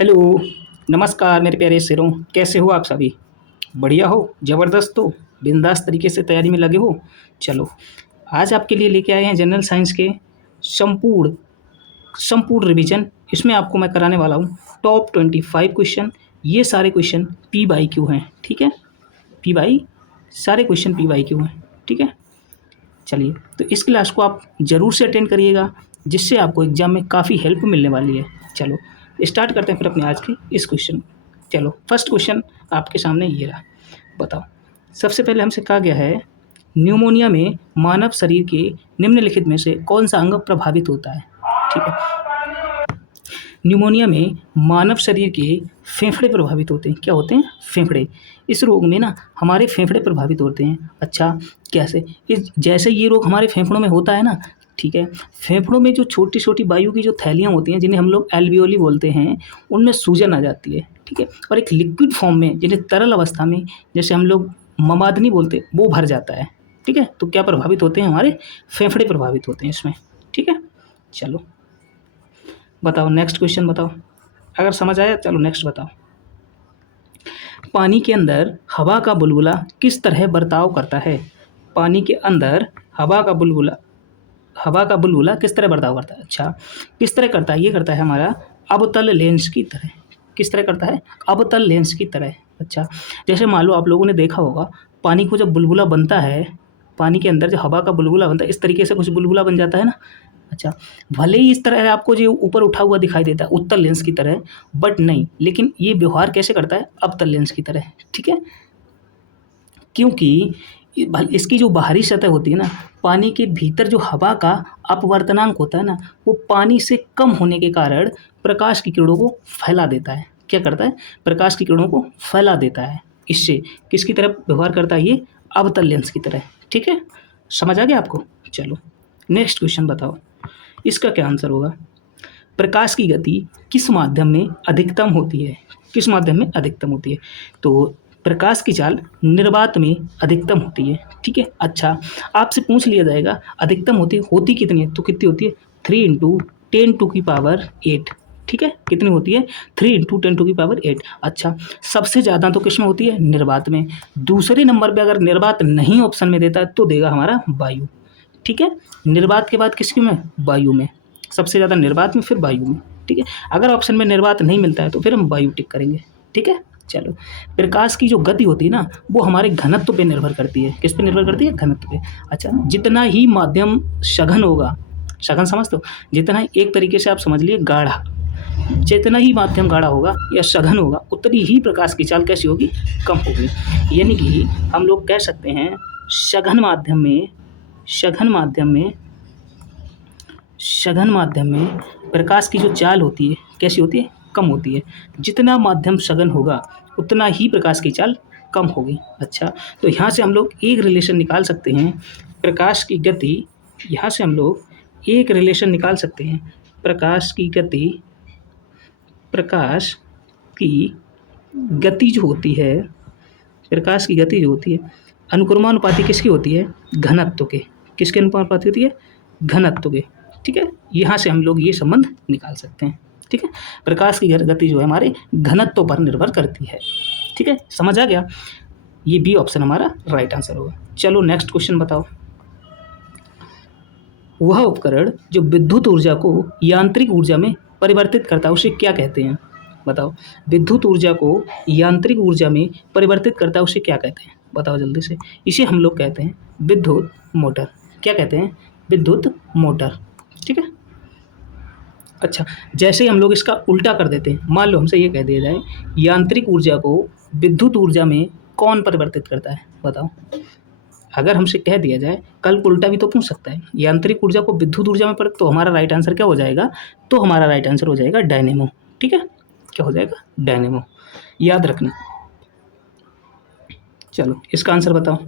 Hello, नमस्कार मेरे प्यारे शेरों, कैसे हो आप सभी? बढ़िया हो? ज़बरदस्त हो? बिंदास तरीके से तैयारी में लगे हो? चलो, आज आपके लिए लेके आए हैं जनरल साइंस के संपूर्ण संपूर्ण रिवीजन। इसमें आपको मैं कराने वाला हूँ टॉप 25 क्वेश्चन। ये सारे क्वेश्चन पी बाई क्यू हैं, ठीक है? पी बाई सारे क्वेश्चन पी बाई क्यू हैं, ठीक है? चलिए, तो इस क्लास को आप ज़रूर से अटेंड करिएगा, जिससे आपको एग्ज़ाम में काफ़ी हेल्प मिलने वाली है। चलो, स्टार्ट करते हैं फिर अपने आज की इस क्वेश्चन। चलो, फर्स्ट क्वेश्चन आपके सामने ये रहा। बताओ, सबसे पहले हमसे कहा गया है, न्यूमोनिया में मानव शरीर के निम्नलिखित में से कौन-सा अंग प्रभावित होता है? ठीक है। न्यूमोनिया में मानव शरीर के फेफड़े प्रभावित होते हैं। क्या होते हैं? फेफड़े। इस रोग में ना हमारे फेफड़े प्रभावित होते हैं। अच्छा, कैसे? इस जैसे ये रोग हमारे फेफड़ों में होता है ना, ठीक है, फेफड़ों में जो छोटी-छोटी वायु की जो थैलियाँ होती हैं, जिन्हें हम लोग एल्वियोली बोलते हैं, उनमें सूजन आ जाती है, ठीक है? और एक लिक्विड फॉर्म में, जिन्हें तरल अवस्था में, जैसे हम लोग ममादनी बोलते हैं, वो भर जाता है, ठीक है? तो क्या प्रभावित होते हैं? हमारे फेफड़े प्रभावित होते हैं इसमें, ठीक है? चलो, बताओ नेक्स्ट क्वेश्चन बताओ। अगर समझ आया, चलो नेक्स्ट बताओ। पानी के अंदर हवा का बुलबुला किस तरह बर्ताव करता है? पानी के अंदर हवा का बुलबुला किस तरह बर्ताव करता है? अच्छा, किस तरह करता है? ये करता है हमारा अवतल लेंस की तरह। किस तरह करता है? अवतल लेंस की तरह। अच्छा, जैसे मान लो आप लोगों ने देखा होगा, पानी को जब बुलबुला बनता है, पानी के अंदर जो हवा का बुलबुला बनता है, इस तरीके से कुछ बुलबुला बन जाता है ना। अच्छा, भले ही इस तरह आपको जो ऊपर उठा हुआ दिखाई देता है उत्तल लेंस की तरह, बट नहीं, लेकिन ये व्यवहार कैसे करता है? अवतल लेंस की तरह, ठीक है? क्योंकि इसकी जो बाहरी सतह होती है ना, पानी के भीतर जो हवा का अपवर्तनांक होता है ना, वो पानी से कम होने के कारण प्रकाश की किरणों को फैला देता है। क्या करता है? प्रकाश की किरणों को फैला देता है। इससे किसकी तरह व्यवहार करता है ये? अवतल लेंस की तरह, ठीक है? समझ आ गया आपको? चलो, नेक्स्ट क्वेश्चन बताओ, इसका क्या आंसर होगा? प्रकाश की गति किस माध्यम में अधिकतम होती है? किस माध्यम में अधिकतम होती है? तो प्रकाश की चाल निर्वात में अधिकतम होती है, ठीक है? अच्छा, आपसे पूछ लिया जाएगा अधिकतम होती कितनी है? तो कितनी होती है? 3 इंटू 10⁸, ठीक है? कितनी होती है? 3 इंटू 10⁸। अच्छा, सबसे ज़्यादा तो किस में होती है? निर्वात में। दूसरे नंबर पे अगर निर्वात नहीं ऑप्शन में देता है तो देगा हमारा वायु, ठीक है? निर्वात के बाद किसकी में? वायु में। सबसे ज़्यादा निर्वात में, फिर वायु में, ठीक है? अगर ऑप्शन में निर्वात नहीं मिलता है तो फिर हम वायु टिक करेंगे, ठीक है? चलो, प्रकाश की जो गति होती है ना, वो हमारे घनत्व पे निर्भर करती है। किस पे निर्भर करती है? घनत्व पे। अच्छा, जितना ही माध्यम सघन होगा, सघन समझते हो? जितना ही, एक तरीके से आप समझ लिए गाढ़ा, जितना ही माध्यम गाढ़ा होगा या सघन होगा, उतनी ही प्रकाश की चाल कैसी होगी? कम होगी। यानी कि हम लोग कह सकते हैं सघन माध्यम में प्रकाश की जो चाल होती है कैसी होती है? कम होती है। जितना माध्यम सघन होगा उतना ही प्रकाश की चाल कम होगी। अच्छा, तो यहाँ से हम लोग एक रिलेशन निकाल सकते हैं, प्रकाश की गति, यहाँ से हम लोग एक रिलेशन निकाल सकते हैं, प्रकाश की गति जो होती है, प्रकाश की गति जो होती है, अनुक्रमानुपाती किसकी होती है? घनत्व के। किसके अनुपाती होती है? घनत्व के, ठीक है? यहाँ से हम लोग ये संबंध निकाल सकते हैं, ठीक है? प्रकाश की गति जो है हमारे घनत्व पर निर्भर करती है, ठीक है? समझ आ गया? ये बी ऑप्शन हमारा राइट आंसर होगा। चलो नेक्स्ट क्वेश्चन बताओ। वह उपकरण जो विद्युत ऊर्जा को यांत्रिक ऊर्जा में परिवर्तित करता है उसे क्या कहते हैं? बताओ, विद्युत ऊर्जा को यांत्रिक ऊर्जा में परिवर्तित करता है उसे क्या कहते हैं? बताओ जल्दी से। इसे हम लोग कहते हैं विद्युत मोटर। क्या कहते हैं? विद्युत मोटर, ठीक है? अच्छा, जैसे हम लोग इसका उल्टा कर देते हैं, मान लो हमसे ये कह दिया जाए, यांत्रिक ऊर्जा को विद्युत ऊर्जा में कौन परिवर्तित करता है? बताओ। अगर हमसे कह दिया जाए, कल को उल्टा भी तो पूछ सकता है, यांत्रिक ऊर्जा को विद्युत ऊर्जा में तो हमारा राइट आंसर क्या हो जाएगा? तो हमारा राइट आंसर हो जाएगा डायनेमो, ठीक है? क्या हो जाएगा? डायनेमो, याद रखना। चलो, इसका आंसर बताओ।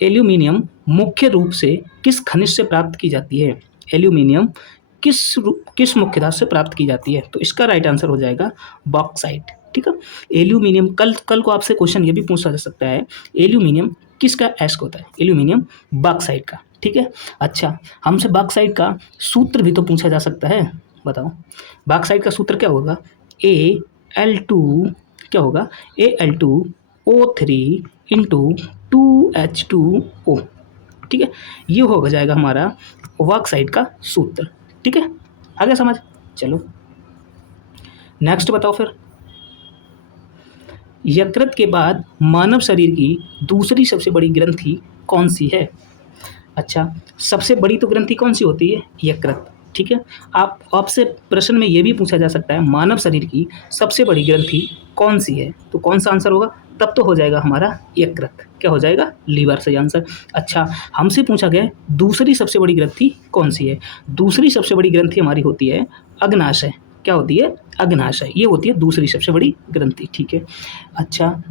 एल्यूमिनियम मुख्य रूप से किस खनिज से प्राप्त की जाती है? एल्यूमिनियम किस मुख्य धातु से प्राप्त की जाती है? तो इसका राइट आंसर हो जाएगा बॉक्साइट, ठीक है? एल्यूमिनियम, कल को आपसे क्वेश्चन ये भी पूछा जा सकता है, एल्यूमिनियम किसका एस्क होता है? एल्यूमिनियम बॉक्साइट का, ठीक है? अच्छा, हमसे बॉक्साइट का सूत्र भी तो पूछा जा सकता है, बताओ। बॉक्साइट का सूत्र क्या होगा? Al2 क्या होगा? Al2O3 into 2H2O। ठीक है, ये हो जाएगा हमारा बॉक्साइट का सूत्र। ठीक है, आगे समझ। चलो नेक्स्ट बताओ फिर। यकृत के बाद मानव शरीर की दूसरी सबसे बड़ी ग्रंथि कौन सी है? अच्छा, सबसे बड़ी तो ग्रंथि कौन सी होती है? यकृत। ठीक है, आपसे प्रश्न में ये भी पूछा जा सकता है मानव शरीर की सबसे बड़ी ग्रंथि कौन सी है, तो कौन सा आंसर होगा? तब तो हो जाएगा हमारा यकृत। क्या हो जाएगा? लीवर सही आंसर। अच्छा, हमसे पूछा गया दूसरी सबसे बड़ी ग्रंथि कौन सी है? दूसरी सबसे बड़ी ग्रंथि हमारी होती है अग्नाशय। क्या होती है? अग्नाशय, ये होती है दूसरी सबसे बड़ी ग्रंथि। ठीक है, अच्छा,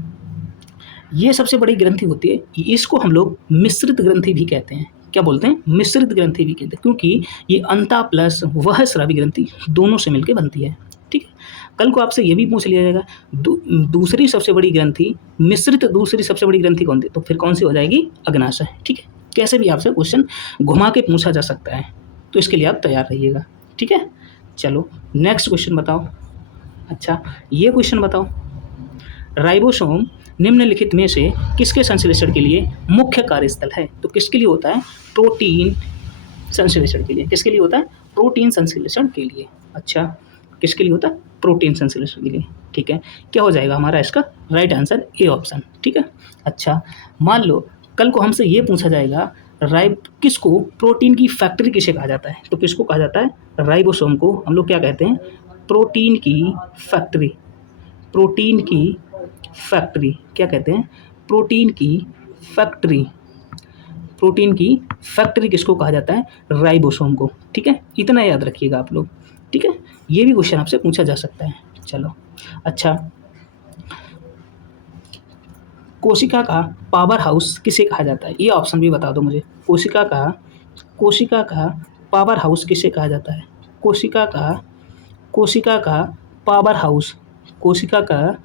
ये सबसे बड़ी ग्रंथि होती है, इसको हम लोग मिश्रित ग्रंथि भी कहते हैं। क्या बोलते हैं? मिश्रित ग्रंथि भी कहते हैं, क्योंकि ये अंता प्लस वह स्रावी ग्रंथि दोनों से मिलकर बनती है। ठीक है, कल को आपसे ये भी पूछ लिया जाएगा दूसरी सबसे बड़ी ग्रंथि मिश्रित दूसरी सबसे बड़ी ग्रंथि कौन थी, तो फिर कौन सी हो जाएगी? अग्नाशय। ठीक है, कैसे भी आपसे क्वेश्चन घुमा के पूछा जा सकता है, तो इसके लिए आप तैयार रहिएगा। ठीक है, चलो नेक्स्ट क्वेश्चन बताओ। अच्छा, ये क्वेश्चन बताओ, राइबोसोम निम्नलिखित में से किसके संश्लेषण के लिए मुख्य कार्यस्थल है? तो किसके लिए होता है? प्रोटीन संश्लेषण के लिए। किसके लिए होता है? प्रोटीन संश्लेषण के लिए। अच्छा, किसके लिए होता है? प्रोटीन संश्लेषण के लिए। ठीक है, क्या हो जाएगा हमारा इसका राइट आंसर? A option. ठीक है, अच्छा, मान लो कल को हमसे ये पूछा जाएगा किसको प्रोटीन की फैक्ट्री किसे कहा जाता है, तो किसको कहा जाता है? राइबोसोम को हम लोग क्या कहते हैं? प्रोटीन की फैक्ट्री। प्रोटीन की फैक्ट्री क्या कहते हैं? प्रोटीन की फैक्ट्री। प्रोटीन की फैक्ट्री किसको कहा जाता है? राइबोसोम को। ठीक है, इतना याद रखिएगा आप लोग। ठीक है, ये भी क्वेश्चन आपसे पूछा जा सकता है। चलो अच्छा, कोशिका का पावर हाउस किसे कहा जाता है? ये ऑप्शन भी बता दो मुझे। कोशिका का पावर हाउस किसे कहा जाता है? कोशिका का पावर हाउस। कोशिका का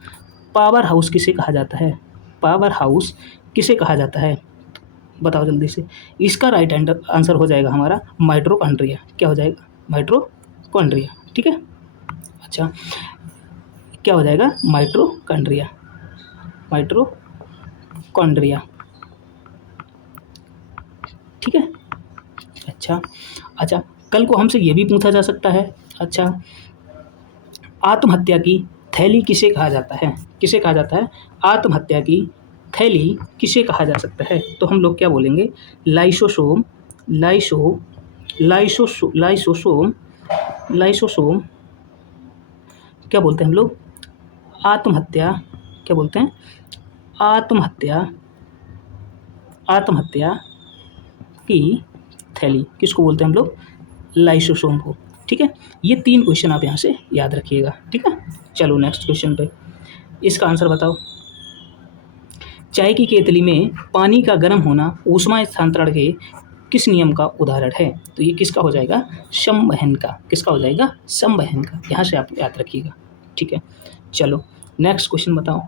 पावर हाउस किसे कहा जाता है? पावर हाउस किसे कहा जाता है? बताओ जल्दी से। इसका राइट आंसर हो जाएगा हमारा माइटोकॉन्ड्रिया। क्या हो जाएगा? माइटोकॉन्ड्रिया। ठीक है, अच्छा, क्या हो जाएगा? माइटोकॉन्ड्रिया। माइटोकॉन्ड्रिया। ठीक है, अच्छा, कल को हमसे ये भी पूछा जा सकता है। अच्छा, आत्महत्या की थैली किसे कहा जाता है? किसे कहा जाता है? आत्महत्या की थैली किसे कहा जा सकता है? तो हम लोग क्या बोलेंगे? लाइसोसोम। लाइसोसोम क्या बोलते हैं हम लोग? आत्महत्या। क्या बोलते हैं? आत्महत्या की थैली किसको बोलते हैं हम लोग? लाइसोसोम को। ठीक है, ये 3 क्वेश्चन आप यहाँ से याद रखिएगा। ठीक है, चलो नेक्स्ट क्वेश्चन पे, इसका आंसर बताओ। चाय की केतली में पानी का गर्म होना ऊष्मा स्थानांतरण के किस नियम का उदाहरण है? तो ये किसका हो जाएगा? संवहन का। किसका हो जाएगा? संवहन का। यहाँ से आप याद रखिएगा। ठीक है, चलो नेक्स्ट क्वेश्चन बताओ।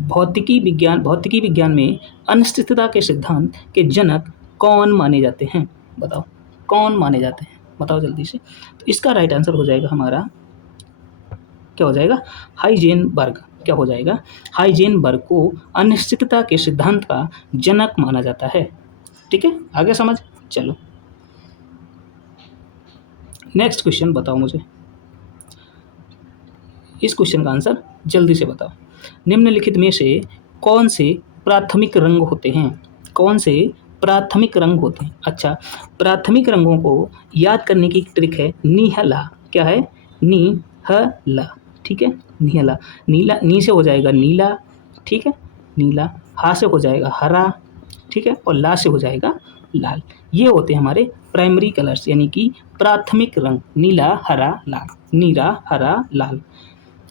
भौतिकी विज्ञान में अनिश्चितता के सिद्धांत के जनक कौन माने जाते हैं? बताओ कौन माने जाते हैं, बताओ जल्दी से। तो इसका राइट आंसर हो जाएगा हमारा, क्या हो जाएगा? हाइजेनबर्ग। क्या हो जाएगा? हाइजेनबर्ग को अनिश्चितता के सिद्धांत का जनक माना जाता है। ठीक है, आगे समझ। चलो नेक्स्ट क्वेश्चन बताओ मुझे। इस क्वेश्चन का आंसर जल्दी से बताओ। निम्नलिखित में से कौन से प्राथमिक रंग होते हैं? कौन से प्राथमिक रंग होते हैं? अच्छा, प्राथमिक रंगों को याद करने की ट्रिक है निहला। क्या है? निहला। ठीक है, निहला। नीला, नी से हो जाएगा नीला। ठीक है, नीला। हा से हो जाएगा हरा। ठीक है, और ला से हो जाएगा लाल। ये होते हैं हमारे प्राइमरी कलर्स, यानी कि प्राथमिक रंग। नीला, हरा, लाल। नीला, हरा, लाल।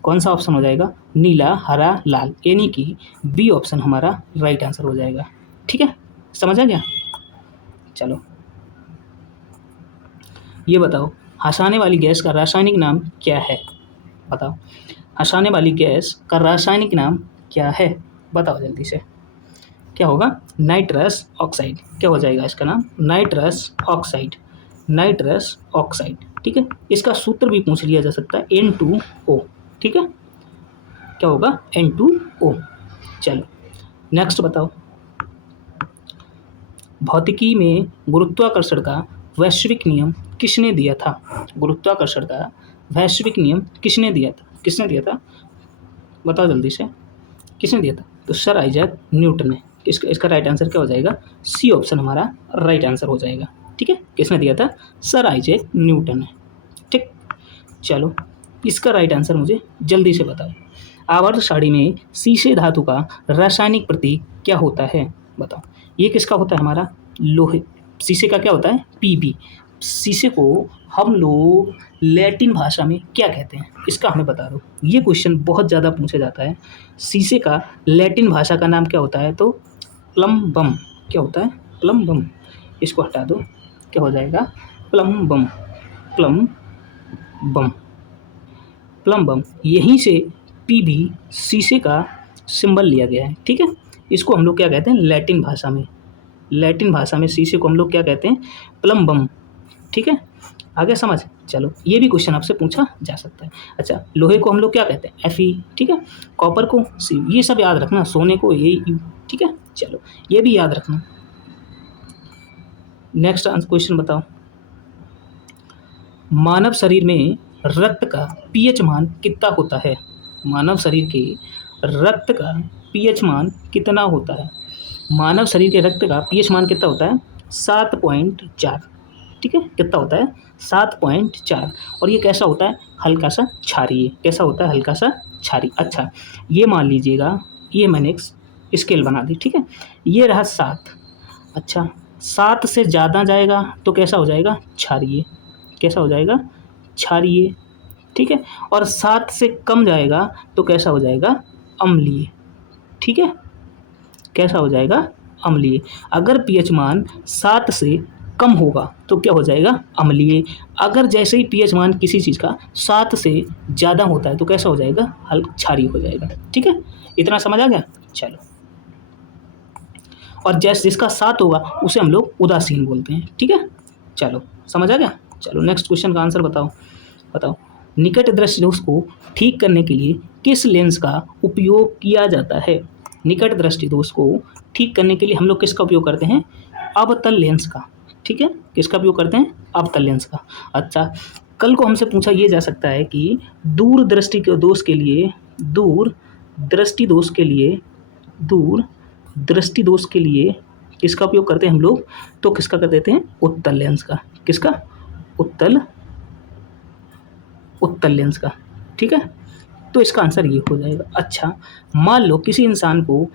कौन सा ऑप्शन हो जाएगा? नीला, हरा, लाल, यानी कि बी ऑप्शन हमारा राइट आंसर हो जाएगा। ठीक है, समझ आ गया? चलो ये बताओ, हंसाने वाली गैस का रासायनिक नाम क्या है? बताओ, हंसाने वाली गैस का रासायनिक नाम क्या है? बताओ जल्दी से। क्या होगा? Nitrous oxide. क्या हो जाएगा इसका नाम? Nitrous oxide. Nitrous oxide. ठीक है, इसका सूत्र भी पूछ लिया जा सकता है N2O। ठीक है, क्या होगा N2O। चलो नेक्स्ट बताओ, भौतिकी में गुरुत्वाकर्षण का वैश्विक नियम किसने दिया था? गुरुत्वाकर्षण का वैश्विक नियम किसने दिया था? किसने दिया था बताओ जल्दी से, किसने दिया था? तो सर आइजैक न्यूटन ने। इसका राइट आंसर क्या हो जाएगा? सी ऑप्शन हमारा राइट आंसर हो जाएगा। ठीक है, किसने दिया था? सर आइजैक न्यूटन ने। ठीक, चलो इसका राइट आंसर मुझे जल्दी से बताओ। आवर्त सारणी में सीसे धातु का रासायनिक प्रतीक क्या होता है? बताओ। ये किसका होता है? हमारा लोहे। सीसे का क्या होता है? Pb। सीसे को हम लोग लैटिन भाषा में क्या कहते हैं? इसका हमें बता दो। ये क्वेश्चन बहुत ज़्यादा पूछा जाता है। सीसे का लैटिन भाषा का नाम क्या होता है? तो प्लम्बम। क्या होता है? प्लम्बम। इसको हटा दो, क्या हो जाएगा? प्लम्बम। प्लम्बम। प्लम्बम। यहीं से Pb सीसे का सिंबल लिया गया है। ठीक है, इसको हम लोग क्या कहते हैं लैटिन भाषा में? लैटिन भाषा में सीसे को हम लोग क्या कहते हैं? प्लम्बम। ठीक है, आगे समझ। चलो ये भी क्वेश्चन आपसे पूछा जा सकता है। अच्छा, लोहे को हम लोग क्या कहते हैं? Fe। ठीक है, कॉपर को C। ये सब याद रखना, सोने को AU। ठीक है, चलो ये भी याद रखना। नेक्स्ट क्वेश्चन बताओ, मानव शरीर में रक्त का pH मान कितना होता है? मानव शरीर के रक्त का pH मान कितना होता है? मानव शरीर के रक्त का pH मान कितना होता है? 7.4। ठीक है, कितना होता है? 7.4। और ये कैसा होता है? हल्का सा क्षारीय। कैसा होता है? हल्का सा क्षारीय। अच्छा, ये मान लीजिएगा, ये मैंने एक स्केल बना दी। ठीक है, ये रहा 7। अच्छा, 7 से ज़्यादा जाएगा तो कैसा हो जाएगा? क्षारीय। कैसा हो जाएगा? क्षारीय। ठीक है, और 7 से कम जाएगा तो कैसा हो जाएगा? अम्लीय। ठीक है, कैसा हो जाएगा? अम्लीय। अगर pH मान 7 से कम होगा तो क्या हो जाएगा? अम्लीय। अगर जैसे ही pH मान किसी चीज़ का 7 से ज़्यादा होता है तो कैसा हो जाएगा? क्षारीय हो जाएगा। ठीक है, इतना समझ आ गया? चलो, और जिसका 7 होगा उसे हम लोग उदासीन बोलते हैं। ठीक है, चलो समझ आ गया? चलो नेक्स्ट क्वेश्चन का आंसर बताओ। बताओ, निकट दृष्टि दोष को ठीक करने के लिए किस लेंस का उपयोग किया जाता है? निकट दृष्टि दोष को ठीक करने के लिए हम लोग किसका उपयोग करते हैं? अवतल लेंस का। ठीक है, किसका उपयोग करते हैं? अवतल लेंस का। अच्छा, कल को हमसे पूछा ये जा सकता है कि दूर दृष्टि के दोष के लिए, दूर दृष्टि दोष के लिए, दूर दृष्टि दोष के लिए किसका उपयोग करते हैं हम लोग? तो किसका कर देते हैं? उत्तल लेंस का। किसका? उत्तल लेंस का। ठीक है, तो इसका आंसर ये हो जाएगा। अच्छा, मान लो किसी इंसान को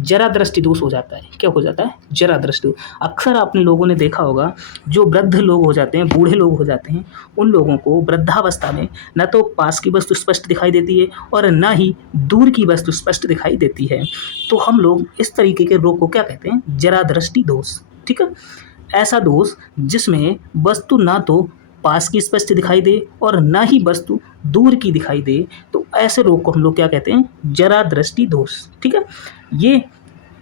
जरा दृष्टि दोष हो जाता है। क्या हो जाता है? जरा दृष्टि। अक्सर आपने लोगों ने देखा होगा, जो वृद्ध लोग हो जाते हैं, बूढ़े लोग हो जाते हैं, उन लोगों को वृद्धावस्था में न तो पास की वस्तु स्पष्ट दिखाई देती है और न ही दूर की वस्तु स्पष्ट दिखाई देती है। तो हम लोग इस तरीके के रोग को क्या कहते हैं? जरा दृष्टि दोष। ठीक है, ऐसा दोष जिसमें वस्तु ना तो पास की स्पष्ट दिखाई दे और ना ही वस्तु दूर की दिखाई दे, तो ऐसे रोग को हम लोग क्या कहते हैं? जरा दृष्टि दोष। ठीक है, ये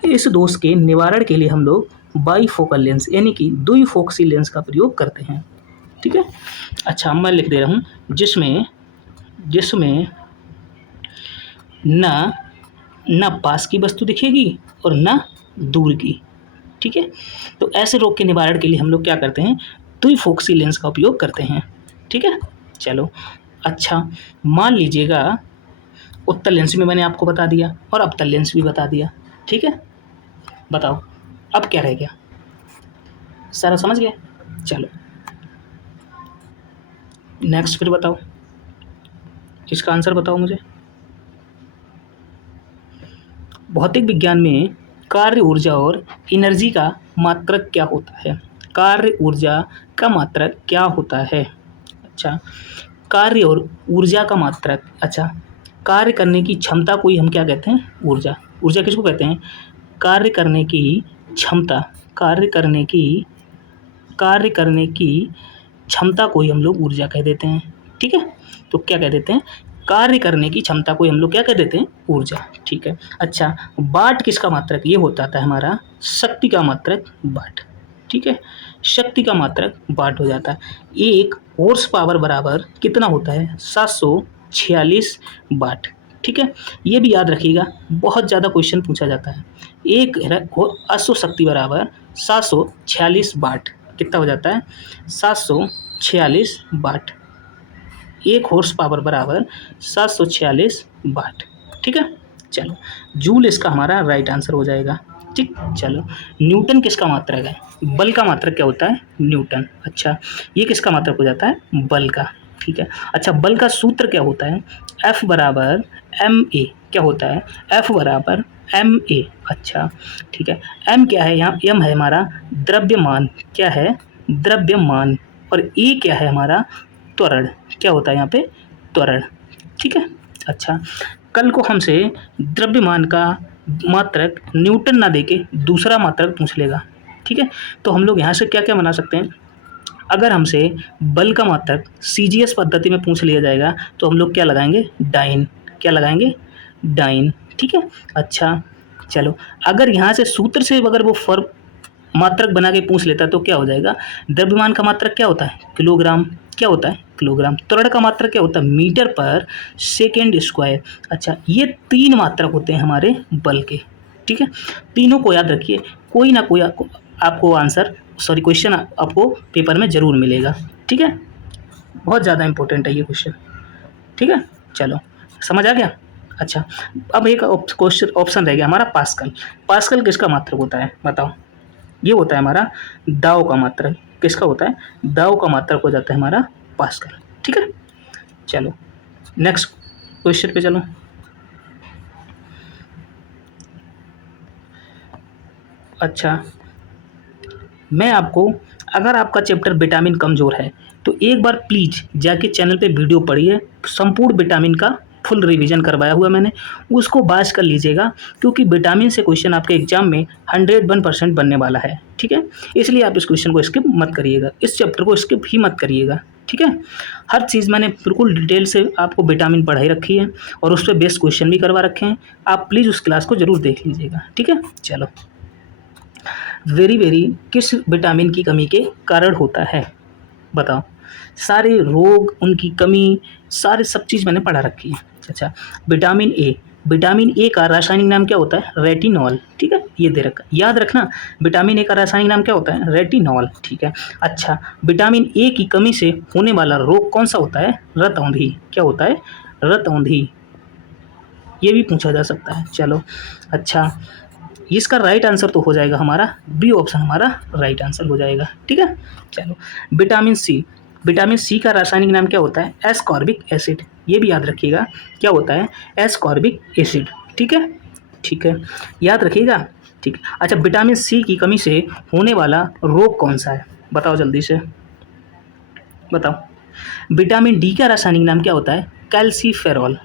इस दोष के निवारण के लिए हम लोग बाईफोकल लेंस यानी कि द्विफोक्सी लेंस का प्रयोग करते हैं। ठीक है, अच्छा मैं लिख दे रहा हूँ, जिसमें ना पास की वस्तु दिखेगी और ना दूर की। ठीक है, तो ऐसे रोग के निवारण के लिए हम लोग क्या करते हैं? द्विफोक्सी लेंस का उपयोग करते हैं। ठीक है, चलो अच्छा, मान लीजिएगा उत्तल लेंस में मैंने आपको बता दिया और अवतल लेंस भी बता दिया। ठीक है, बताओ अब क्या रह गया? सारा समझ गया? चलो नेक्स्ट फिर बताओ, इसका आंसर बताओ मुझे। भौतिक विज्ञान में कार्य ऊर्जा और एनर्जी का मात्रक क्या होता है? कार्य ऊर्जा का मात्रक क्या होता है? अच्छा, कार्य और ऊर्जा का मात्रक। अच्छा, कार्य करने की क्षमता को ही हम क्या कहते हैं? ऊर्जा। ऊर्जा किसको कहते हैं? कार्य करने की क्षमता। कार्य करने की क्षमता को ही हम लोग ऊर्जा कह देते हैं। ठीक है, तो क्या कह देते हैं? कार्य करने की क्षमता को हम लोग क्या कह देते हैं? ऊर्जा। ठीक है, अच्छा वाट किसका मात्रक? ये होता था हमारा शक्ति का मात्रक वाट। ठीक है। शक्ति का मात्रक वाट हो जाता है। एक हॉर्स पावर बराबर कितना होता है? 746 वाट। ठीक है, ये भी याद रखिएगा, बहुत ज़्यादा क्वेश्चन पूछा जाता है। एक अश्व शक्ति बराबर 746 वाट कितना हो जाता है? 746 वाट। एक हॉर्स पावर बराबर 746 वाट। ठीक है, चलो जूल इसका हमारा राइट आंसर हो जाएगा। ठीक, चलो न्यूटन किसका मात्रक है? बल का मात्रक क्या होता है? न्यूटन। अच्छा, ये किसका मात्रक हो जाता है? बल का। ठीक है, अच्छा बल का सूत्र क्या होता है? F बराबर एम ए। क्या होता है? F बराबर एम ए। अच्छा, ठीक है, m क्या है यहाँ? m है हमारा द्रव्यमान। क्या है? द्रव्यमान। और e क्या है हमारा? त्वरण। क्या होता है यहाँ पे? त्वरण। ठीक है, अच्छा कल को हमसे द्रव्यमान का मात्रक न्यूटन ना देके दूसरा मात्रक पूछ लेगा। ठीक है, तो हम लोग यहाँ से क्या क्या बना सकते हैं? अगर हमसे बल का मात्रक सीजीएस पद्धति में पूछ लिया जाएगा तो हम लोग क्या लगाएंगे? डाइन। क्या लगाएंगे? डाइन। ठीक है, अच्छा चलो अगर यहाँ से सूत्र से अगर वो फर्क मात्रक बना के पूछ लेता तो क्या हो जाएगा? द्रव्यमान का मात्रक क्या होता है? किलोग्राम। क्या होता है? किलोग्राम। त्वरण का मात्रक क्या होता है? मीटर पर सेकेंड स्क्वायर। अच्छा, ये 3 मात्रक होते हैं हमारे बल के। ठीक है, तीनों को याद रखिए, कोई ना कोई आपको आंसर क्वेश्चन आपको पेपर में ज़रूर मिलेगा। ठीक है, बहुत ज़्यादा इंपॉर्टेंट है ये क्वेश्चन। ठीक है, चलो समझ आ गया। अच्छा, अब एक क्वेश्चन ऑप्शन रह गया हमारा पास्कल। पास्कल किसका मात्रक होता है? बताओ। ये होता है हमारा दाव का मात्रक। किसका होता है? दाव का मात्रक हो जाता है हमारा पास्कल। ठीक है, चलो नेक्स्ट क्वेश्चन पे चलो। अच्छा, मैं आपको, अगर आपका चैप्टर विटामिन कमज़ोर है तो एक बार प्लीज़ जाके चैनल पे वीडियो पढ़िए, संपूर्ण विटामिन का फुल रिवीजन करवाया हुआ मैंने, उसको बाज कर लीजिएगा, क्योंकि विटामिन से क्वेश्चन आपके एग्जाम में 101% बनने वाला है। ठीक है, इसलिए आप इस क्वेश्चन को स्किप मत करिएगा, इस चैप्टर को स्किप ही मत करिएगा। ठीक है, हर चीज़ मैंने बिल्कुल डिटेल से आपको विटामिन पढ़ाई रखी है और उस पर बेस्ट क्वेश्चन भी करवा रखे हैं। आप प्लीज़ उस क्लास को ज़रूर देख लीजिएगा। ठीक है, चलो वेरी किस विटामिन की कमी के कारण होता है? बताओ। सारे रोग, उनकी कमी, सारे सब चीज़ मैंने पढ़ा रखी है। अच्छा, विटामिन ए। विटामिन ए का रासायनिक नाम क्या होता है? रेटिनॉल। ठीक है, ये दे रखा, याद रखना, विटामिन ए का रासायनिक नाम क्या होता है? रेटिनॉल। ठीक है, अच्छा विटामिन ए की कमी से होने वाला रोग कौन सा होता है? रतौंधी। क्या होता है? रतौंधी। ये भी पूछा जा सकता है। चलो अच्छा, इसका राइट आंसर तो हो जाएगा हमारा बी ऑप्शन, हमारा राइट आंसर हो जाएगा। ठीक है, चलो विटामिन सी। विटामिन सी का रासायनिक नाम क्या होता है? Ascorbic acid. ये भी याद रखिएगा, क्या होता है? Ascorbic acid. ठीक है, ठीक है, याद रखिएगा। ठीक है, अच्छा विटामिन सी की कमी से होने वाला रोग कौन सा है? बताओ जल्दी से बताओ। विटामिन डी का रासायनिक नाम क्या होता है? कैल्सीफेरॉल।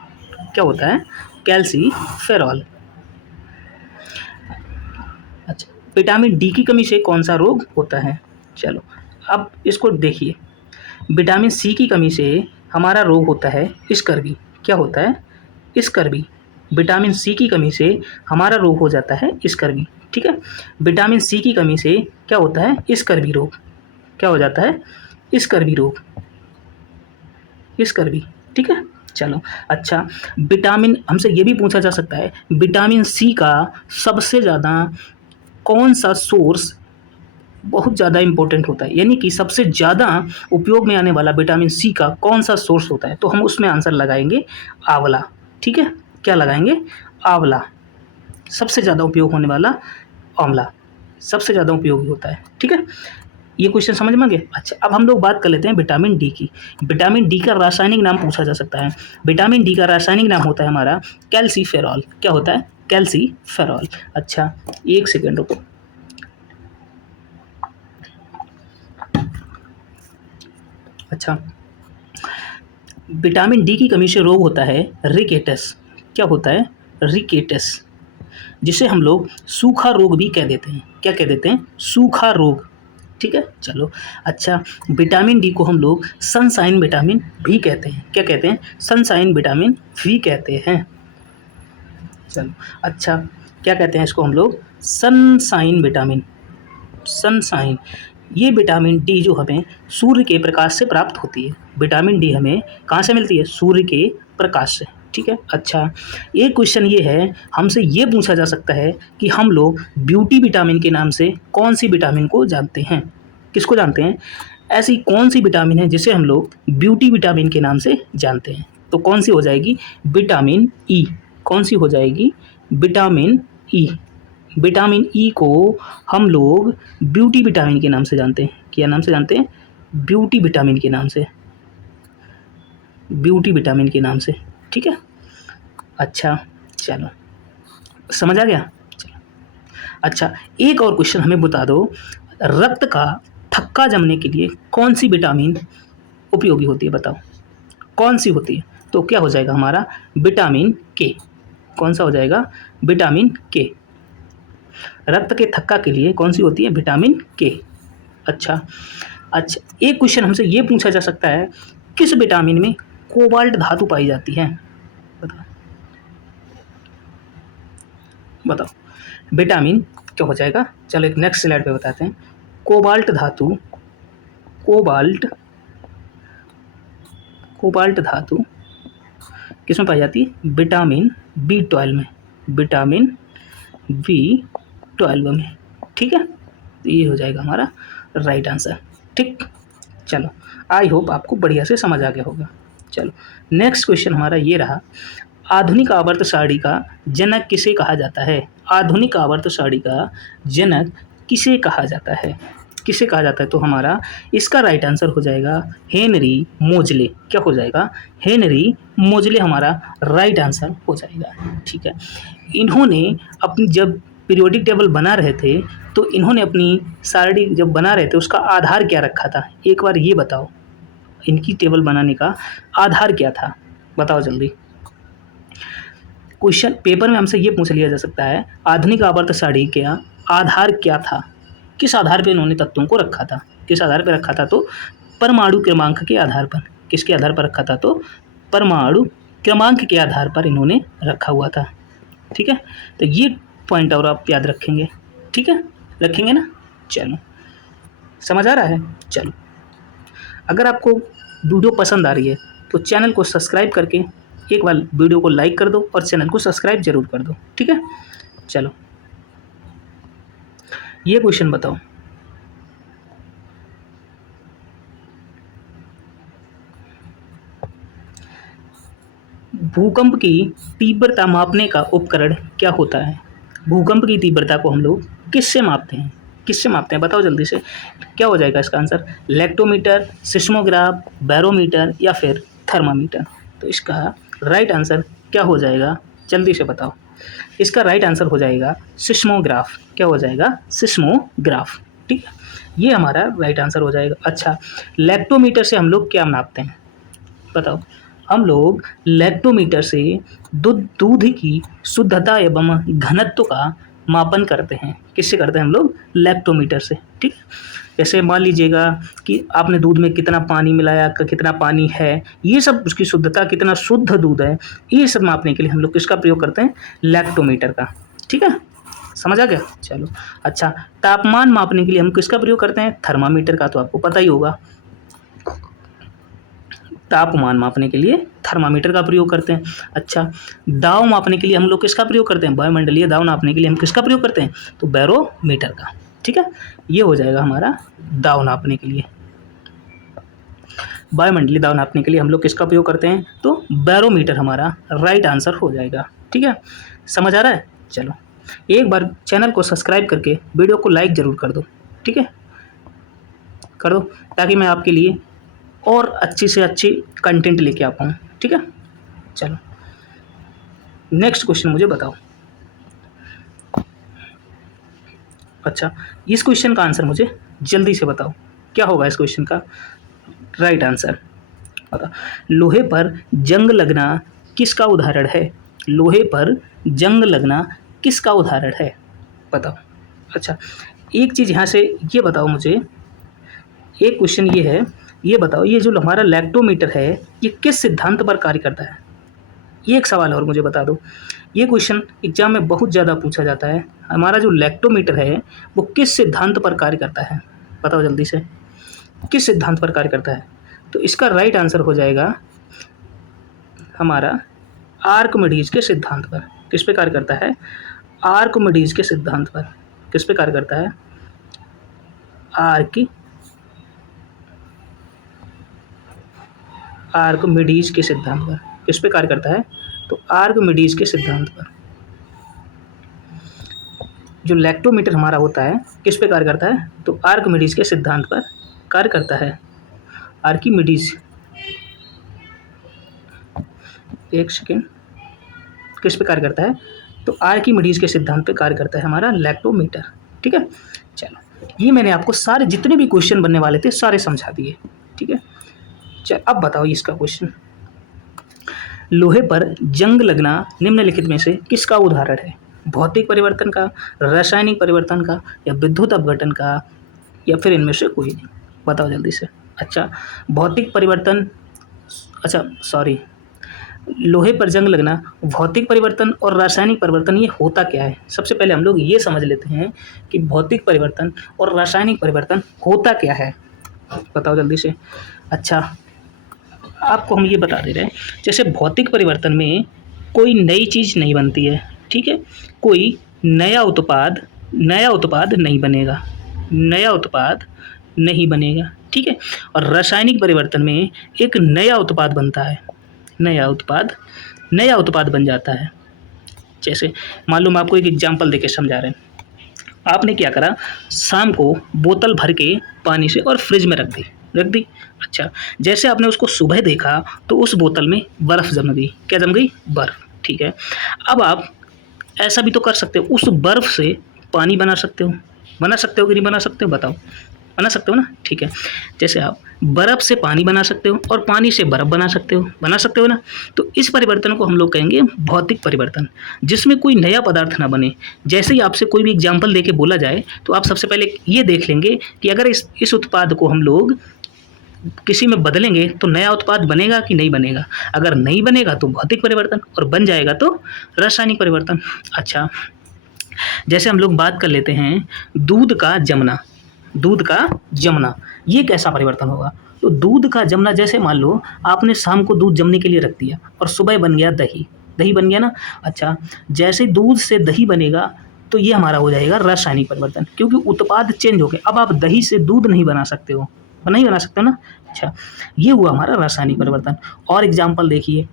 क्या होता है? कैल्सीफेरॉल। अच्छा, विटामिन डी की कमी से कौन सा रोग होता है? चलो अब इसको देखिए, विटामिन सी की कमी से हमारा रोग होता है स्कर्वी। क्या होता है? स्कर्वी। विटामिन सी की कमी से हमारा रोग हो जाता है स्कर्वी। ठीक है, विटामिन सी की कमी से क्या होता है? स्कर्वी रोग। क्या हो जाता है? स्कर्वी रोग। स्कर्वी। ठीक है, चलो अच्छा, विटामिन हमसे ये भी पूछा जा सकता है, विटामिन सी का सबसे ज़्यादा कौन सा सोर्स बहुत ज़्यादा इंपॉर्टेंट होता है, यानी कि सबसे ज़्यादा उपयोग में आने वाला विटामिन सी का कौन सा सोर्स होता है? तो हम उसमें आंसर लगाएंगे आंवला। ठीक है, क्या लगाएंगे? आंवला। सबसे ज़्यादा उपयोग होने वाला आंवला सबसे ज़्यादा उपयोगी होता है। ठीक है, ये क्वेश्चन समझ में आ गया। अच्छा, अब हम लोग बात कर लेते हैं विटामिन डी की। विटामिन डी का रासायनिक नाम पूछा जा सकता है। विटामिन डी का रासायनिक नाम होता है हमारा कैल्सीफेरॉल। क्या होता है? कैल्सीफेरॉल। अच्छा, एक सेकेंड रुको। अच्छा, विटामिन डी की कमी से रोग होता है रिकेटस। क्या होता है? रिकेटस, जिसे हम लोग सूखा रोग भी कह देते हैं। क्या कह देते हैं? सूखा रोग। ठीक है, चलो अच्छा, विटामिन डी को हम लोग सनशाइन विटामिन भी कहते हैं। क्या कहते हैं? सनशाइन विटामिन भी कहते हैं। चलो अच्छा, क्या कहते हैं इसको हम लोग? Sunshine vitamin. सनशाइन। ये विटामिन डी जो हमें सूर्य के प्रकाश से प्राप्त होती है। विटामिन डी हमें कहाँ से मिलती है? सूर्य के प्रकाश से। ठीक है। अच्छा, एक क्वेश्चन ये है, हमसे ये पूछा जा सकता है कि हम लोग ब्यूटी विटामिन के नाम से कौन सी विटामिन को जानते हैं? किसको जानते हैं? ऐसी कौन सी विटामिन है जिसे हम लोग ब्यूटी विटामिन के नाम से जानते हैं? तो कौन सी हो जाएगी? Vitamin E. कौन सी हो जाएगी? Vitamin E. विटामिन ई को हम लोग ब्यूटी विटामिन के नाम से जानते हैं। क्या नाम से जानते हैं? ब्यूटी विटामिन के नाम से। ब्यूटी विटामिन के नाम से। ठीक है। अच्छा, चलो समझ आ गया। चलो, अच्छा, एक और क्वेश्चन हमें बता दो, रक्त का थक्का जमने के लिए कौन सी विटामिन उपयोगी होती है? बताओ कौन सी होती है? तो क्या हो जाएगा हमारा? विटामिन के। कौन सा हो जाएगा? विटामिन के। रक्त के थक्का के लिए कौन सी होती है? विटामिन के। अच्छा, एक क्वेश्चन हमसे ये पूछा जा सकता है, किस विटामिन में कोबाल्ट धातु पाई जाती है? बताओ बताओ। विटामिन क्या हो जाएगा? चलो एक नेक्स्ट स्लाइड पे बताते हैं। कोबाल्ट धातु, कोबाल्ट धातु किसमें पाई जाती है? विटामिन B12 में। विटामिन B12 में। ठीक है। तो ये हो जाएगा हमारा राइट आंसर। ठीक, चलो आई होप आपको बढ़िया से समझ आ गया होगा। चलो नेक्स्ट क्वेश्चन हमारा ये रहा, आधुनिक आवर्त सारणी का जनक किसे कहा जाता है? आधुनिक आवर्त सारणी का जनक किसे कहा जाता है? किसे कहा जाता है? तो हमारा इसका राइट आंसर हो जाएगा हेनरी मोजले। क्या हो जाएगा? हेनरी मोजले हमारा राइट आंसर हो जाएगा। ठीक है। इन्होंने अपनी जब पीरियोडिक टेबल बना रहे थे तो इन्होंने अपनी सारणी जब बना रहे थे उसका आधार क्या रखा था? एक बार ये बताओ, इनकी टेबल बनाने का आधार क्या था? बताओ जल्दी। क्वेश्चन पेपर में हमसे ये पूछ लिया जा सकता है, आधुनिक आवर्त सारणी का आधार क्या था? किस आधार पे इन्होंने तत्वों को रखा था? किस आधार पे रखा था? तो परमाणु क्रमांक के आधार पर। किसके आधार पर रखा था? तो परमाणु क्रमांक के आधार पर इन्होंने रखा हुआ था। ठीक है। तो ये पॉइंट और आप याद रखेंगे। ठीक है, रखेंगे ना? चलो समझ आ रहा है। चलो, अगर आपको वीडियो पसंद आ रही है तो चैनल को सब्सक्राइब करके एक बार वीडियो को लाइक कर दो और चैनल को सब्सक्राइब जरूर कर दो। ठीक है। चलो ये क्वेश्चन बताओ, भूकंप की तीव्रता मापने का उपकरण क्या होता है? भूकंप की तीव्रता को हम लोग किससे मापते हैं? किससे मापते हैं? बताओ जल्दी से। क्या हो जाएगा इसका आंसर? लेक्टोमीटर, सिस्मोग्राफ, बैरोमीटर या फिर थर्मामीटर? तो इसका राइट आंसर क्या हो जाएगा? जल्दी से बताओ। इसका राइट आंसर हो जाएगा सिस्मोग्राफ। क्या हो जाएगा? सिस्मोग्राफ। ठीक है, ये हमारा राइट आंसर हो जाएगा। अच्छा, लेक्टोमीटर से हम लोग क्या नापते हैं? बताओ। हम लोग लेक्टोमीटर से दूध की शुद्धता एवं घनत्व का मापन करते हैं। किससे करते हैं हम लोग? लेक्टोमीटर से। ठीक, जैसे मान लीजिएगा कि आपने दूध में कितना पानी मिलाया, कितना पानी है, ये सब उसकी शुद्धता, कितना शुद्ध दूध है, ये सब मापने के लिए हम लोग किसका प्रयोग करते हैं? लेक्टोमीटर का। ठीक है, समझ आ गया। चलो अच्छा, तापमान मापने के लिए हम किसका प्रयोग करते हैं? थर्मामीटर का। तो आपको पता ही होगा, तापमान मापने के लिए थर्मामीटर का प्रयोग करते हैं। अच्छा, दाब मापने के लिए हम लोग किसका प्रयोग करते हैं? वायुमंडलीय दाब नापने के लिए हम किसका प्रयोग करते हैं? तो बैरोमीटर का। ठीक है, ये हो जाएगा हमारा दाब नापने के लिए। वायुमंडलीय दाब नापने के लिए हम लोग किसका प्रयोग करते हैं? तो बैरोमीटर हमारा राइट आंसर हो जाएगा। ठीक है, समझ आ रहा है। चलो एक बार चैनल को सब्सक्राइब करके वीडियो को लाइक ज़रूर कर दो। ठीक है, कर दो, ताकि मैं आपके लिए और अच्छी से अच्छी कंटेंट लेके आ पाऊँ। ठीक है, चलो नेक्स्ट क्वेश्चन मुझे बताओ। अच्छा, इस क्वेश्चन का आंसर मुझे जल्दी से बताओ, क्या होगा इस क्वेश्चन का राइट आंसर? बताओ। लोहे पर जंग लगना किसका उदाहरण है? लोहे पर जंग लगना किसका उदाहरण है? बताओ। अच्छा, एक चीज़ यहाँ से ये बताओ मुझे, एक क्वेश्चन ये है, ये बताओ, ये जो हमारा लैक्टोमीटर है ये किस सिद्धांत पर कार्य करता है? ये एक सवाल और मुझे बता दो, ये क्वेश्चन एग्जाम में बहुत ज़्यादा पूछा जाता है। हमारा जो लैक्टोमीटर है वो किस सिद्धांत पर कार्य करता है, बताओ जल्दी से, किस सिद्धांत पर कार्य करता है? तो इसका राइट आंसर हो जाएगा हमारा आर्किमिडीज के सिद्धांत पर। किस पे कार्य करता है? आर्किमिडीज के सिद्धांत पर। किस पे कार्य करता है? आर्किमिडीज के सिद्धांत पर। किस पे कार्य करता है? तो आर्किमिडीज के सिद्धांत पर। जो लैक्टोमीटर हमारा होता है किस पे कार्य करता है? तो आर्किमिडीज के सिद्धांत पर कार्य करता है। आर्किमिडीज, एक सेकेंड, किस पे कार्य करता है? तो आर्किमिडीज के सिद्धांत पे कार्य करता है हमारा लैक्टोमीटर। ठीक है, चलो ये मैंने आपको सारे जितने भी क्वेश्चन बनने वाले थे सारे समझा दिए। ठीक है, चल अब बताओ इसका क्वेश्चन, लोहे पर जंग लगना निम्नलिखित में से किसका उदाहरण है? भौतिक परिवर्तन का, रासायनिक परिवर्तन का, या विद्युत अपघटन का, या फिर इनमें से कोई नहीं? बताओ जल्दी से। अच्छा, भौतिक परिवर्तन, अच्छा सॉरी, लोहे पर जंग लगना, भौतिक परिवर्तन और रासायनिक परिवर्तन, ये होता क्या है? सबसे पहले हम लोग ये समझ लेते हैं कि भौतिक परिवर्तन और रासायनिक परिवर्तन होता क्या है, बताओ जल्दी से। अच्छा, आपको हम ये बता दे रहे हैं, जैसे भौतिक परिवर्तन में कोई नई चीज़ नहीं बनती है, ठीक है, कोई नया उत्पाद नहीं बनेगा, नया उत्पाद नहीं बनेगा, ठीक है। और रासायनिक परिवर्तन में एक नया उत्पाद बनता है, नया उत्पाद बन जाता है। जैसे मान लो मैं आपको एक एग्जांपल देके समझा रहे हैं। आपने क्या करा, शाम को बोतल भर के पानी से और फ्रिज में रख दी। अच्छा, जैसे आपने उसको सुबह देखा तो उस बोतल में बर्फ़ जम गई। क्या जम गई? बर्फ़, ठीक है। अब आप ऐसा भी तो कर सकते हो, उस बर्फ़ से पानी बना सकते हो कि नहीं बना सकते हो? बताओ, बना सकते हो ना, ठीक है। जैसे आप बर्फ़ से पानी बना सकते हो और पानी से बर्फ़ बना सकते हो ना। तो इस परिवर्तन को हम लोग कहेंगे भौतिक परिवर्तन, जिसमें कोई नया पदार्थ ना बने। जैसे ही आपसे कोई भी एग्जाम्पल देके बोला जाए तो आप सबसे पहले ये देख लेंगे कि अगर इस उत्पाद को हम लोग किसी में बदलेंगे तो नया उत्पाद बनेगा कि नहीं बनेगा। अगर नहीं बनेगा तो भौतिक परिवर्तन, और बन जाएगा तो रासायनिक परिवर्तन। अच्छा, जैसे हम लोग बात कर लेते हैं दूध का जमना, ये कैसा परिवर्तन होगा? तो दूध का जमना, जैसे मान लो आपने शाम को दूध जमने के लिए रख दिया और सुबह बन गया दही बन गया ना। अच्छा, जैसे दूध से दही बनेगा तो ये हमारा हो जाएगा रासायनिक परिवर्तन, क्योंकि उत्पाद चेंज हो गए। अब आप दही से दूध नहीं बना सकते हो ना। अच्छा, ये हुआ हमारा रासायनिक परिवर्तन। और एग्जाम्पल देखिए,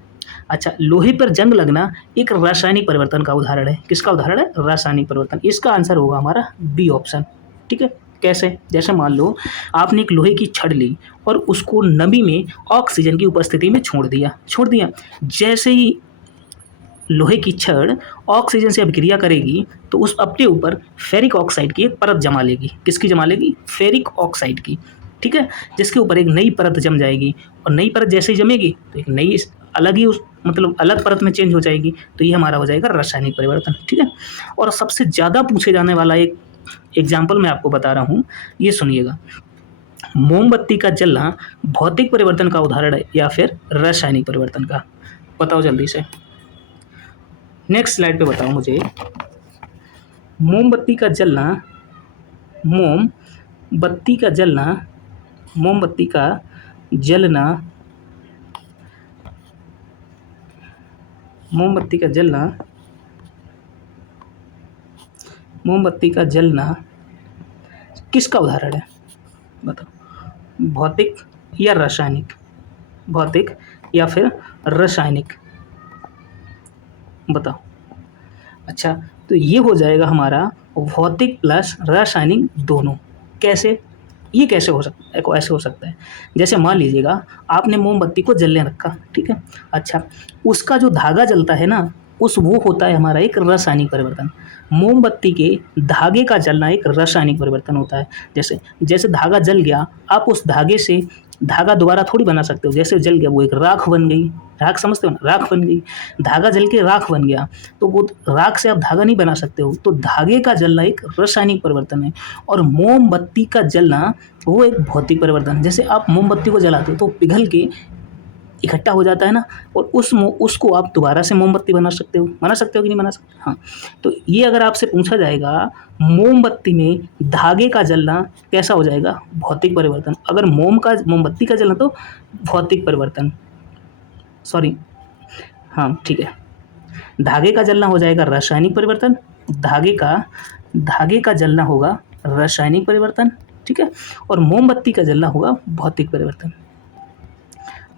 अच्छा, लोहे पर जंग लगना एक रासायनिक परिवर्तन का उदाहरण है। किसका उदाहरण है? रासायनिक परिवर्तन। इसका आंसर होगा हमारा बी ऑप्शन, ठीक है। कैसे? जैसे मान लो आपने एक लोहे की छड़ ली और उसको नमी में ऑक्सीजन की उपस्थिति में छोड़ दिया। जैसे ही लोहे की छड़ ऑक्सीजन से अभिक्रिया करेगी तो उस अपने ऊपर फेरिक ऑक्साइड की एक परत जमा लेगी। किसकी जमा लेगी? फेरिक ऑक्साइड की, ठीक है। जिसके ऊपर एक नई परत जम जाएगी, और नई परत जैसे ही जमेगी तो एक नई अलग परत में चेंज हो जाएगी। तो ये हमारा हो जाएगा रासायनिक परिवर्तन, ठीक है। और सबसे ज़्यादा पूछे जाने वाला एक एग्जाम्पल मैं आपको बता रहा हूँ, ये सुनिएगा। मोमबत्ती का जलना भौतिक परिवर्तन का उदाहरण है या फिर रासायनिक परिवर्तन का? बताओ जल्दी से। नेक्स्ट स्लाइड पे बताओ मुझे। मोमबत्ती का जलना किसका उदाहरण है? बताओ, भौतिक या रासायनिक? भौतिक या फिर रासायनिक, बताओ। अच्छा, तो ये हो जाएगा हमारा भौतिक प्लस रासायनिक दोनों। कैसे? ये कैसे हो सकता है? ऐसे हो सकता है, जैसे मान लीजिएगा आपने मोमबत्ती को जलने रखा, ठीक है। अच्छा, उसका जो धागा जलता है ना, वो होता है हमारा एक रासायनिक परिवर्तन। मोमबत्ती के धागे का जलना एक रासायनिक परिवर्तन होता है। जैसे धागा जल गया, आप उस धागे से धागा दोबारा थोड़ी बना सकते हो। जैसे जल गया वो एक राख बन गई, राख समझते हो ना, राख बन गई। धागा जल के राख बन गया तो वो राख से आप धागा नहीं बना सकते हो। तो धागे का जलना एक रासायनिक परिवर्तन है, और मोमबत्ती का जलना वो एक भौतिक परिवर्तन है। जैसे आप मोमबत्ती को जलाते हो तो पिघल के इकट्ठा हो जाता है ना, और उसको आप दोबारा से मोमबत्ती बना सकते हो कि नहीं बना सकते? हाँ, तो ये अगर आपसे पूछा जाएगा मोमबत्ती में धागे का जलना कैसा हो जाएगा? भौतिक परिवर्तन। अगर मोमबत्ती का जलना तो भौतिक परिवर्तन, सॉरी, हाँ ठीक है। धागे का जलना हो जाएगा रासायनिक परिवर्तन, धागे का जलना होगा रासायनिक परिवर्तन, ठीक है, और मोमबत्ती का जलना होगा भौतिक परिवर्तन।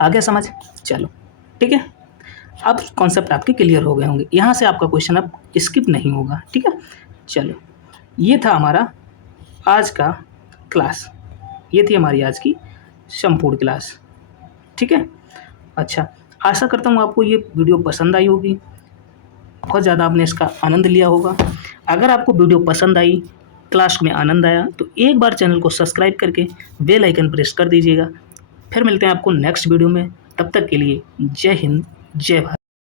आ गया समझ? चलो ठीक है, अब कॉन्सेप्ट आपके क्लियर हो गए होंगे, यहाँ से आपका क्वेश्चन अब स्किप नहीं होगा, ठीक है। चलो, ये था हमारा आज का क्लास, ये थी हमारी आज की संपूर्ण क्लास, ठीक है। अच्छा, आशा करता हूँ आपको ये वीडियो पसंद आई होगी, बहुत ज़्यादा आपने इसका आनंद लिया होगा। अगर आपको वीडियो पसंद आई, क्लास में आनंद आया, तो एक बार चैनल को सब्सक्राइब करके बेल आइकन प्रेस कर दीजिएगा। फिर मिलते हैं आपको नेक्स्ट वीडियो में, तब तक के लिए जय हिंद, जय भारत।